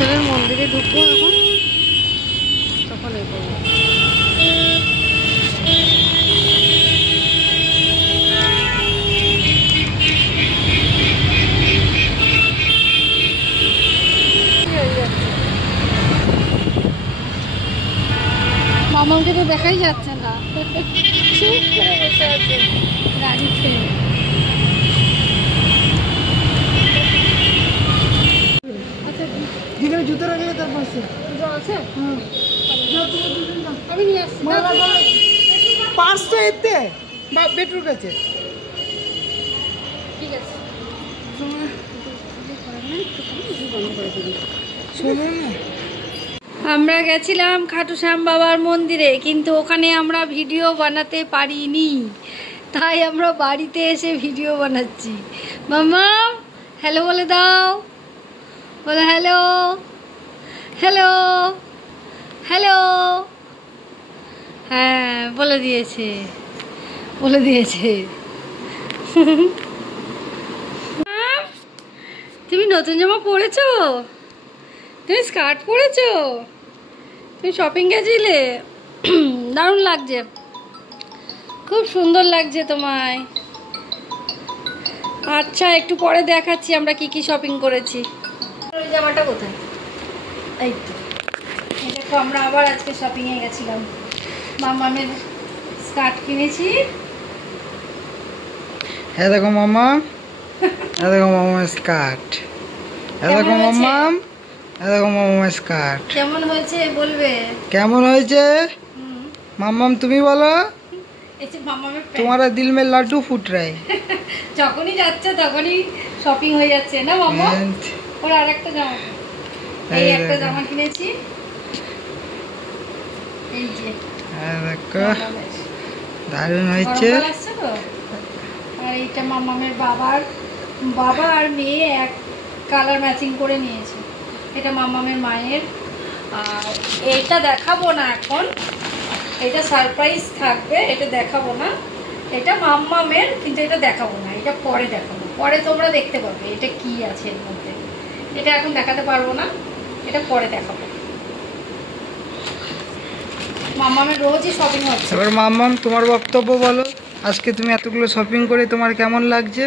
ঈশ্বরের মন্দিরে ঢুকবো এখন, তখন এই করবো। মামাকে তো দেখাই যাচ্ছে না, চুপ করে বসে আছে গাড়িতে। জুতো রাখলে তার পাশে আছে, আমি নিয়ে আসছি। পার্স তো এতে বা বেটুর কাছে। ঠিক আছে, আমরা গেছিলাম খাটু শ্যাম বাবার মন্দিরে, কিন্তু ওখানে আমরা ভিডিও বানাতে পারিনি, তাই আমরা বাড়িতে এসে ভিডিও বানাচ্ছি। মাম্মা হ্যালো বলে দাও, বলো হ্যালো হ্যালো হ্যালো। হ্যাঁ বলে দিয়েছে, বলে দিয়েছে। তুমি নতুন জামা পরেছো, তুমি স্কার্ট পরেছো, তুমি শপিং গেছিলে, দারুণ লাগছে, খুব সুন্দর লাগছে তোমায়। আচ্ছা একটু পরে দেখাচ্ছি আমরা কি কি শপিং করেছি। ওই জামাটা কোথায়? এই তো দেখো, আমরা আবার আজকে শপিংয়ে গেছিলাম। মামামের স্কার্ট কিনেছি। হ্যাঁ দেখো মামা, হ্যাঁ দেখো মামার স্কার্ট, হ্যাঁ দেখো মামাম, হ্যাঁ দেখো মামার স্কার্ট। কেমন হয়েছে বলবে? কেমন হয়েছে মামাম তুমি বলো? তোমারা দিল মে লাড্ডু ফুট রায়। যখনই যাচ্ছে তখনই শপিং হয়ে যাচ্ছে না মামা? ওর আর একটা জামা, এই একটা জামা কিনেছি, এই যে দেখো দারুণ হয়েছে। আর এইটা মামামের বাবা আর মেয়ে এক কালার ম্যাচিং করে নিয়েছে। এটা মামামের মায়ের। আর এইটা দেখাবো না এখন, এটা সারপ্রাইজ থাকবে, এটা দেখাবো না। এটা মামামের, কিন্তু এটা দেখাবো না, এটা পরে দেখাবো, পরে তোমরা দেখতে পাবে এটা কি আছে এর মধ্যে। এটা এখন দেখাতে পারবো না, এটা পরে দেখাবো। মামামের রোজই শপিং হচ্ছে। এবার মামাম তোমার বক্তব্য বলো, আজকে তুমি এতগুলো শপিং করে তোমার কেমন লাগছে?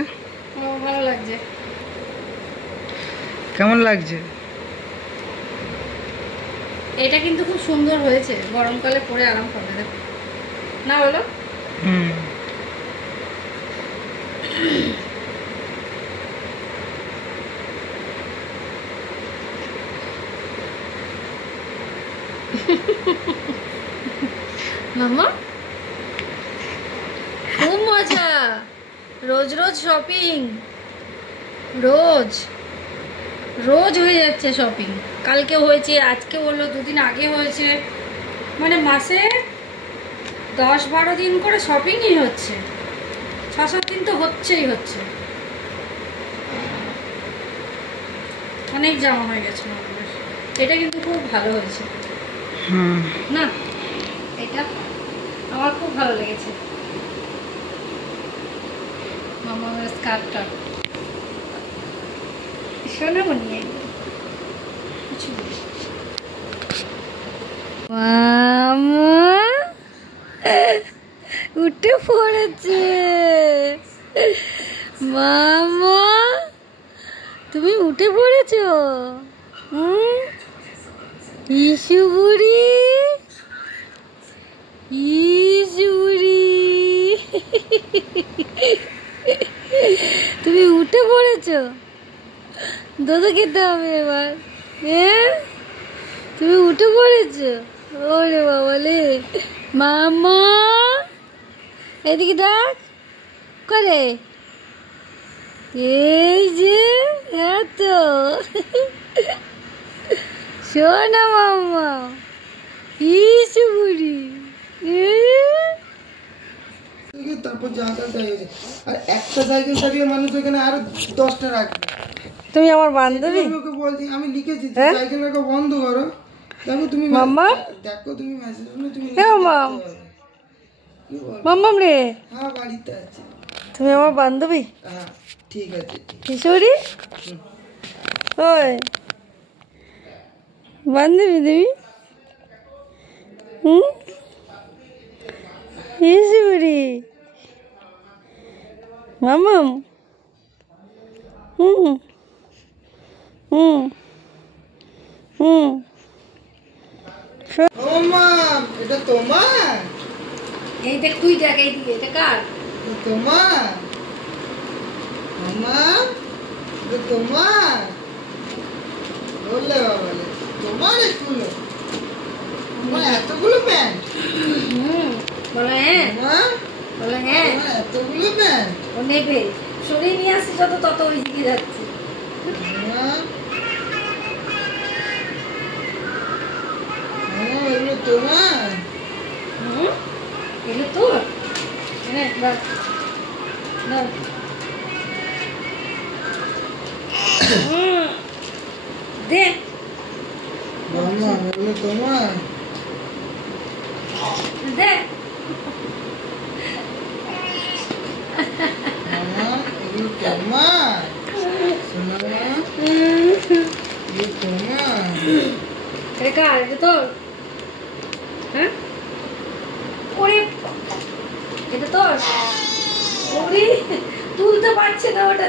ভালো লাগছে। কেমন লাগছে? এটা কিন্তু খুব সুন্দর হয়েছে, গরমকালে পরে আরাম পাবে, দেখো না বলো? মামা খুব মজা, রোজ রোজ শপিং, রোজ রোজ হয়ে যাচ্ছে শপিং। কালকে হয়েছে, আজকে হলো, দুদিন আগে হয়েছে, মানে মাসে 10-12 দিন করে শপিংই হচ্ছে, 6-7 দিন তো হচ্ছেই হচ্ছে। অনেক জামা হয়ে গেছে আমাদের। এটা কিন্তু খুব ভালো হয়েছে না, এটা আমার খুব ভালো লেগেছে। মামার স্কার্টটা সোনামণি, মামা উঠে পড়েছে। মামা তুমি উঠে পড়েছো? ইসু বুড়ি, ইসু বুড়ি, তুমি উঠে পড়েছো? দুধ খেতে হবে এবার। তুমি উঠে পড়েছো? ওরে বাবা লে। মামা এদিকে দেখ করে, এই যে এত শোনা মামা, ইসু বুড়ি। তারপর জায়গা হয়েছে, আর একটা সাইকেল চালিয়ে মানুষ এখানে আরো 10টা রাখবে। তুমি আমার বান্ধবী? ওকে বলছি, আমি লিখেছি সাইকেল রাখা বন্ধ করো। দেখো তুমি মাম্মা, দেখো তুমি মেসেজ করলে তুমি মাম মাম্মাম রে, হ্যাঁ বাড়িতে আছে। তুমি আমার বান্ধবী? হ্যাঁ ঠিক আছে। কিশোরী ওই বান্ধবী দেবী হুম এসে বুড়ি মামাম হুম হুম হুম ও মাম, এটা তোমার? এই দেখ তুই দেখ এইদিকে এটা কার এটা তোমার? মামা, এটা তোমার? বললে বাবালে, তোমার এগুলো? তোমার এতগুলো প্যান্ট? বলে হ্যাঁ মামা, বলে হ্যাঁ তোমার এতগুলো প্যান্ট? ও নেবে সরিয়ে নিয়ে আসছে যত তত ওইদিকে যাচ্ছে মামা, মামা, এগুলো তোমার? এগুলো তোর হ্যাঁ ধর ধর দে মামা, এগুলো তোমার? দে মামা, এগুলো তোমার? শোনো মা, এগুলো তোমার? এটা কার এটা তোর হ্যাঁ ওরে এটা তোর ওরে তুলতে পারছে না ওটা